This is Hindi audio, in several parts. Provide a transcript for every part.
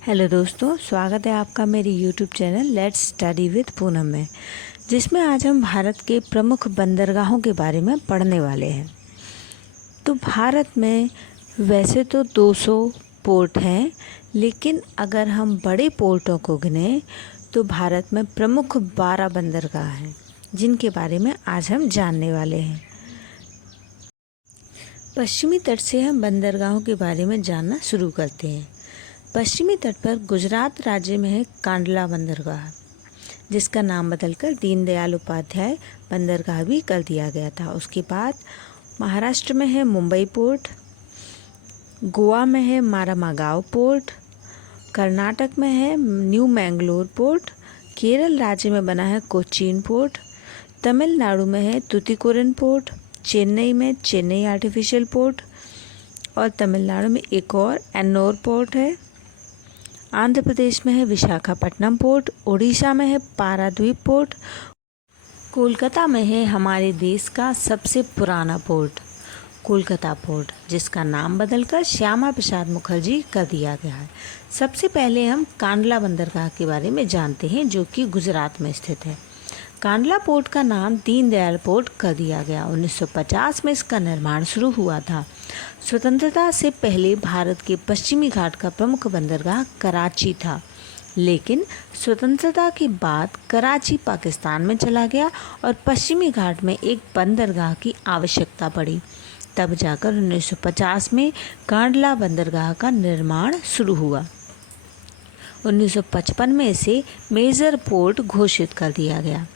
हेलो दोस्तों, स्वागत है आपका मेरे YouTube channel let's study with Poonam में, जिसमें आज हम भारत के प्रमुख बंदरगाहों के बारे में पढ़ने वाले हैं। तो भारत में वैसे तो 200 पोर्ट हैं, लेकिन अगर हम बड़े पोर्टों को गिने तो भारत में प्रमुख 12 बंदरगाह हैं, जिनके बारे में आज हम जानने वाले हैं। पश्चिमी तट से हम बंदरगाहों के बारे में जानना शुरू करते हैं। पश्चिमी तट पर गुजरात राज्य में है कांडला बंदरगाह, जिसका नाम बदलकर दीनदयाल उपाध्याय बंदरगाह भी कर दिया गया था। उसके बाद महाराष्ट्र में है मुंबई पोर्ट, गोवा में है मारामागाव पोर्ट, कर्नाटक में है न्यू मैंगलोर पोर्ट, केरल राज्य में बना है कोचीन पोर्ट, तमिलनाडु में है तुतीकोरिन पोर्ट, चेन्नई में चेन्नई आर्टिफिशियल पोर्ट और तमिलनाडु में एक और एन्नोर पोर्ट है। आंध्र प्रदेश में है विशाखापट्टनम पोर्ट, उड़ीसा में है पाराद्वीप पोर्ट, कोलकाता में है हमारे देश का सबसे पुराना पोर्ट कोलकाता पोर्ट, जिसका नाम बदलकर श्यामा प्रसाद मुखर्जी कर दिया गया है। सबसे पहले हम कांडला बंदरगाह के बारे में जानते हैं, जो कि गुजरात में स्थित है। कांडला पोर्ट का नाम दीनदयाल पोर्ट कर दिया गया। 1950 में इसका निर्माण शुरू हुआ था। स्वतंत्रता से पहले भारत के पश्चिमी घाट का प्रमुख बंदरगाह कराची था, लेकिन स्वतंत्रता के बाद कराची पाकिस्तान में चला गया और पश्चिमी घाट में एक बंदरगाह की आवश्यकता पड़ी। तब जाकर 1950 में कांडला बंदरगाह का निर्माण शुरू हुआ। 1955 में इसे मेजर पोर्ट घोषित कर दिया गया।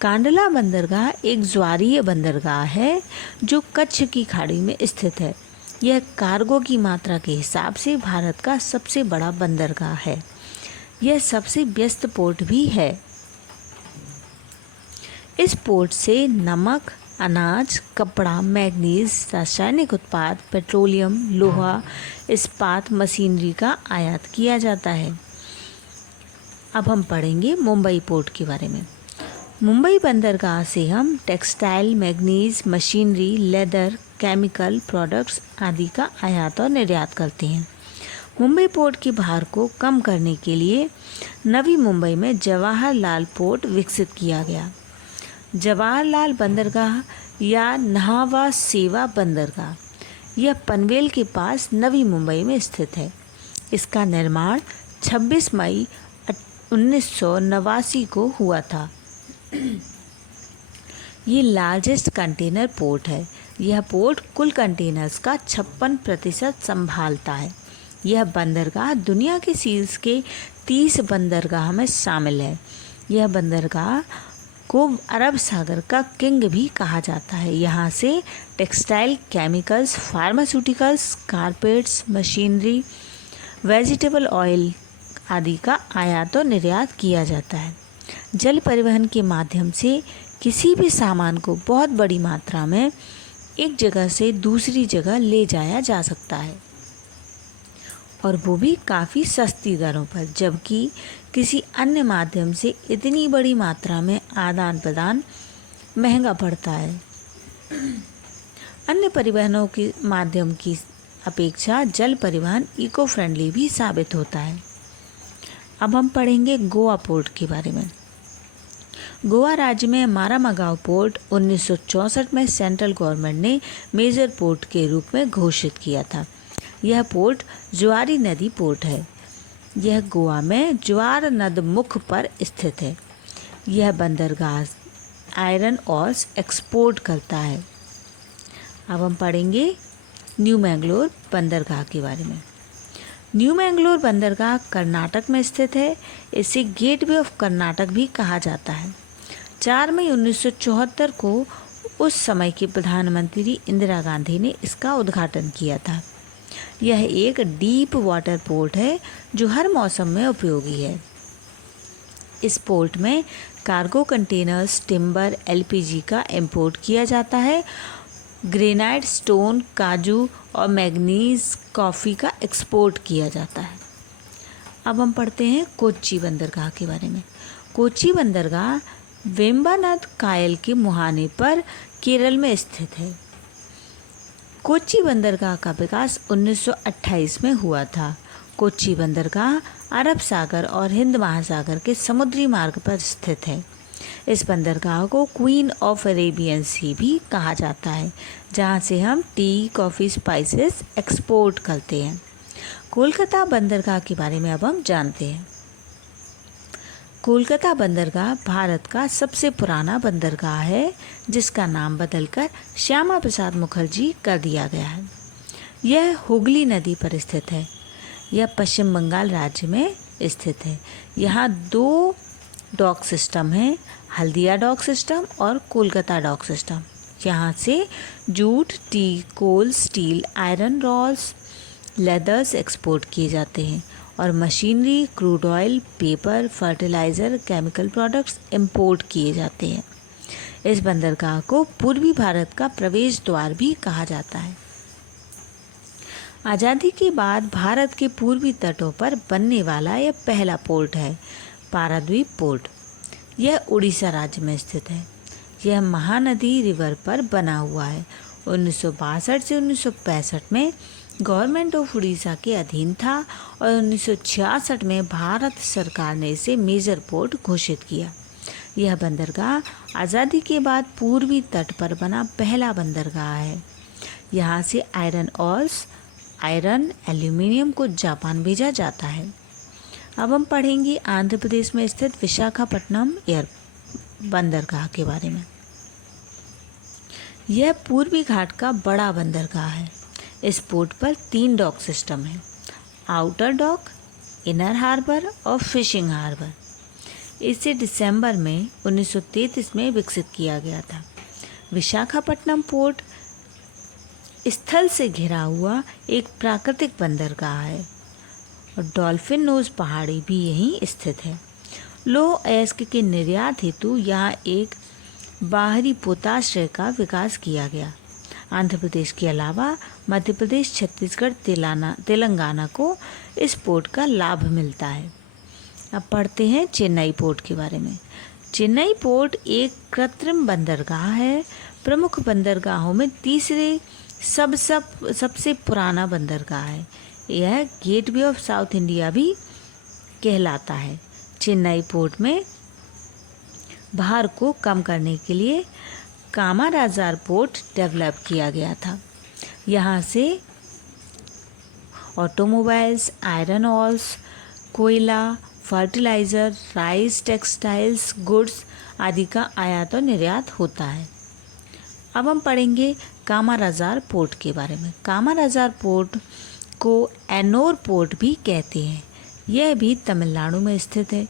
कांडला बंदरगाह एक ज्वारीय बंदरगाह है जो कच्छ की खाड़ी में स्थित है। यह कार्गो की मात्रा के हिसाब से भारत का सबसे बड़ा बंदरगाह है। यह सबसे व्यस्त पोर्ट भी है। इस पोर्ट से नमक, अनाज, कपड़ा, मैग्नीज, रासायनिक उत्पाद, पेट्रोलियम, लोहा, इस्पात, मशीनरी का आयात किया जाता है। अब हम पढ़ेंगे मुंबई पोर्ट के बारे में। मुंबई बंदरगाह से हम textile, manganese, machinery, leather, chemical products आदि का आयात और निर्यात करते हैं। मुंबई पोर्ट के भार को कम करने के लिए नवी मुंबई में जवाहरलाल पोर्ट विकसित किया गया। जवाहरलाल बंदरगाह या न्हावा सेवा बंदरगाह, यह पनवेल के पास नवी मुंबई में स्थित है। इसका निर्माण 26 मई 1989 को हुआ था। ये लार्जेस्ट कंटेनर पोर्ट है। यह पोर्ट कुल कंटेनर्स का 56% संभालता है। यह बंदरगाह दुनिया के शीर्ष के 30 बंदरगाह में शामिल है। यह बंदरगाह को अरब सागर का किंग भी कहा जाता है। यहाँ से textile, chemicals, pharmaceuticals, carpets, machinery, vegetable oil आदि का आयात और निर्यात किया जाता है। जल परिवहन के माध्यम से किसी भी सामान को बहुत बड़ी मात्रा में एक जगह से दूसरी जगह ले जाया जा सकता है, और वो भी काफ़ी सस्ती दरों पर, जबकि किसी अन्य माध्यम से इतनी बड़ी मात्रा में आदान प्रदान महंगा पड़ता है। अन्य परिवहनों के माध्यम की अपेक्षा जल परिवहन इको फ्रेंडली भी साबित होता है। अब हम पढ़ेंगे गोवा पोर्ट के बारे में। गोवा राज्य में मारामागाव पोर्ट 1964 में सेंट्रल गवर्नमेंट ने मेजर पोर्ट के रूप में घोषित किया था। यह पोर्ट ज्वारी नदी पोर्ट है। यह गोवा में ज्वार नद मुख पर स्थित है। यह बंदरगाह आयरन ऑर्स एक्सपोर्ट करता है। अब हम पढ़ेंगे न्यू मैंगलोर बंदरगाह के बारे में। न्यू मैंगलोर बंदरगाह कर्नाटक में स्थित है। इसे गेटवे ऑफ कर्नाटक भी कहा जाता है। 4 मई 1974 को उस समय के प्रधानमंत्री इंदिरा गांधी ने इसका उद्घाटन किया था। यह एक डीप वाटर पोर्ट है जो हर मौसम में उपयोगी है। इस पोर्ट में कार्गो कंटेनर्स, टिम्बर, एलपीजी का इंपोर्ट किया जाता है। ग्रेनाइट, स्टोन, काजू और मैग्नीज, कॉफ़ी का एक्सपोर्ट किया जाता है। अब हम पढ़ते हैं कोच्चि बंदरगाह के बारे में। कोच्चि बंदरगाह वेम्बानाद कायल के मुहाने पर केरल में स्थित है। कोच्चि बंदरगाह का विकास 1928 में हुआ था। कोच्चि बंदरगाह अरब सागर और हिंद महासागर के समुद्री मार्ग पर स्थित है। इस बंदरगाह को क्वीन ऑफ अरेबियन सी भी कहा जाता है, जहाँ से हम टी, कॉफ़ी, स्पाइसेस एक्सपोर्ट करते हैं। कोलकाता बंदरगाह के बारे में अब हम जानते हैं। कोलकाता बंदरगाह भारत का सबसे पुराना बंदरगाह है, जिसका नाम बदलकर श्यामा प्रसाद मुखर्जी कर दिया गया है। यह हुगली नदी पर स्थित है। यह पश्चिम बंगाल राज्य में स्थित है। यहाँ 2 डॉक सिस्टम हैं, हल्दिया डॉक सिस्टम और कोलकाता डॉक सिस्टम। यहाँ से jute, tea, coal, steel, iron rods, leathers export किए जाते हैं और machinery, crude oil, paper, fertiliser, chemical products import किए जाते हैं। इस बंदरगाह को पूर्वी भारत का प्रवेश द्वार भी कहा जाता है। आज़ादी के बाद भारत के पूर्वी तटों पर बनने वाला यह पहला पोर्ट है, पारादीप पोर्ट। यह उड़ीसा राज्य में स्थित है। यह महानदी रिवर पर बना हुआ है। 1962 से 1965 में गवर्नमेंट ऑफ उड़ीसा के अधीन था और 1966 में भारत सरकार ने इसे मेजर पोर्ट घोषित किया। यह बंदरगाह आज़ादी के बाद पूर्वी तट पर बना पहला बंदरगाह है। यहाँ से आयरन, एल्यूमिनियम को जापान भेजा जाता है। अब हम पढ़ेंगे आंध्र प्रदेश में स्थित विशाखापट्टनम बंदरगाह के बारे में। यह पूर्वी घाट का बड़ा बंदरगाह है। इस पोर्ट पर 3 डॉक सिस्टम हैं, आउटर डॉक, इनर हार्बर और फिशिंग हार्बर। इसे दिसंबर में 1933 में विकसित किया गया था। विशाखापट्टनम पोर्ट स्थल से घिरा हुआ एक प्राकृतिक बंदरगाह है और डॉल्फिन नोज पहाड़ी भी यहीं स्थित है। लौह अयस्क के निर्यात हेतु यहाँ एक बाहरी पोताश्रय का विकास किया गया। आंध्र प्रदेश के अलावा मध्य प्रदेश, छत्तीसगढ़, तेलंगाना को इस पोर्ट का लाभ मिलता है। अब पढ़ते हैं चेन्नई पोर्ट के बारे में। चेन्नई पोर्ट एक कृत्रिम बंदरगाह है। प्रमुख बंदरगाहों में तीसरे सबसे पुराना बंदरगाह है। यह गेटवे ऑफ साउथ इंडिया भी कहलाता है। चेन्नई पोर्ट में भार को कम करने के लिए कामाराजार पोर्ट डेवलप किया गया था। यहाँ से ऑटोमोबाइल्स, आयरन ऑयल्स, कोयला, फर्टिलाइज़र, राइस, टेक्सटाइल्स, गुड्स आदि का आयात और निर्यात होता है। अब हम पढ़ेंगे कामाराजार पोर्ट के बारे में। कामाराजार पोर्ट को एनोर पोर्ट भी कहते हैं। यह भी तमिलनाडु में स्थित है।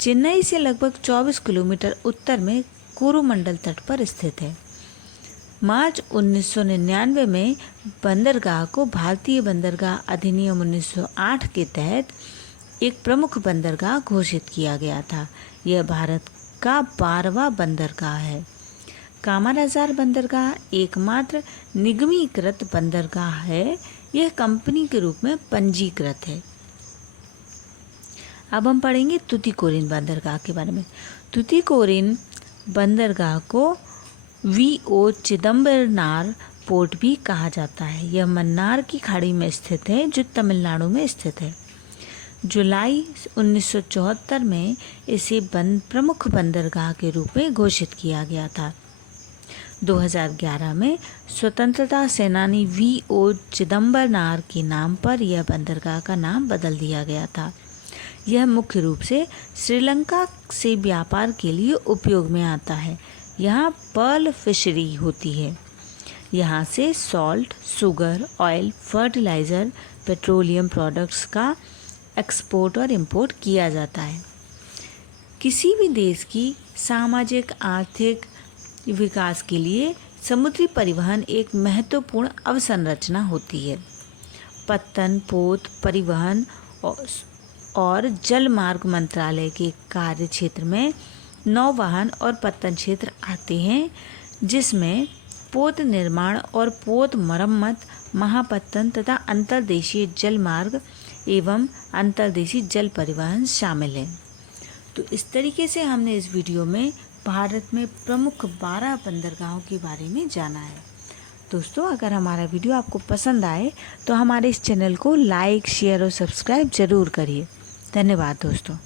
चेन्नई से लगभग 24 किलोमीटर उत्तर में कोरोमंडल तट पर स्थित है। मार्च 1999 में बंदरगाह को भारतीय बंदरगाह अधिनियम 1908 के तहत एक प्रमुख बंदरगाह घोषित किया गया था। यह भारत का 12वां बंदरगाह है। कामाराजार बंदरगाह एकमात्र निगमीकृत बंदरगाह है। यह कंपनी के रूप में पंजीकृत है। अब हम पढ़ेंगे तुतीकोरिन बंदरगाह के बारे में। तुतीकोरिन बंदरगाह को वीओ चिदम्बरनार पोर्ट भी कहा जाता है। यह मन्नार की खाड़ी में स्थित है, जो तमिलनाडु में स्थित है। जुलाई 1974 में इसे प्रमुख बंदरगाह के रूप में घोषित किया गया था। 2011 में स्वतंत्रता सेनानी वीओ चिदम्बरनार के नाम पर यह बंदरगाह का नाम बदल दिया गया था। यह मुख्य रूप से श्रीलंका से व्यापार के लिए उपयोग में आता है। यहाँ पर्ल फिशरी होती है। यहाँ से salt, sugar, oil, fertiliser, petroleum products का एक्सपोर्ट और इंपोर्ट किया जाता है। किसी भी देश की सामाजिक आर्थिक विकास के लिए समुद्री परिवहन एक महत्वपूर्ण अवसंरचना होती है। पत्तन, पोत, परिवहन और जल मार्ग मंत्रालय के कार्य क्षेत्र में नौवहन और पत्तन क्षेत्र आते हैं, जिसमें पोत निर्माण और पोत मरम्मत, महापत्तन तथा अंतर्देशीय जल मार्ग एवं अंतर्देशीय जल परिवहन शामिल है। तो इस तरीके से हमने इस वीडियो में भारत में प्रमुख 12 बंदरगाहों के बारे में जाना है। दोस्तों, अगर हमारा वीडियो आपको पसंद आए तो हमारे इस चैनल को लाइक, शेयर और सब्सक्राइब ज़रूर करिए। धन्यवाद दोस्तों।